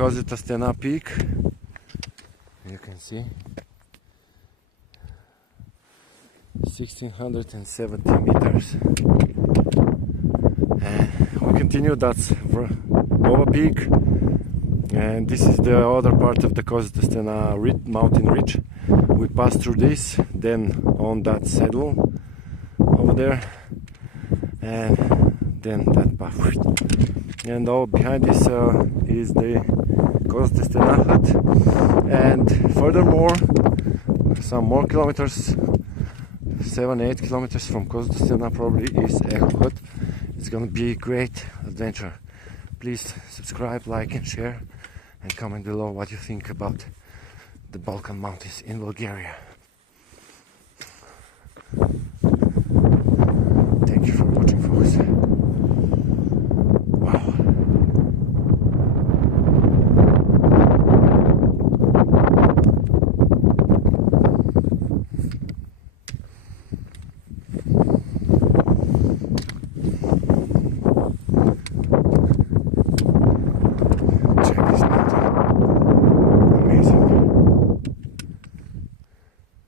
Kozyata Stena Peak. You can see 1670 meters. And we continue, that's Eho Peak, and this is the other part of the Kozyata Stena mountain ridge. We pass through this, then on that saddle over there, and then that path. And all behind this is the Kozyata Stena Hut, and furthermore some more kilometers, 7-8 kilometers from Kozyata Stena probably is Eho Hut. It's gonna be a great adventure. Please subscribe, like and share, and comment below what you think about the Balkan Mountains in Bulgaria.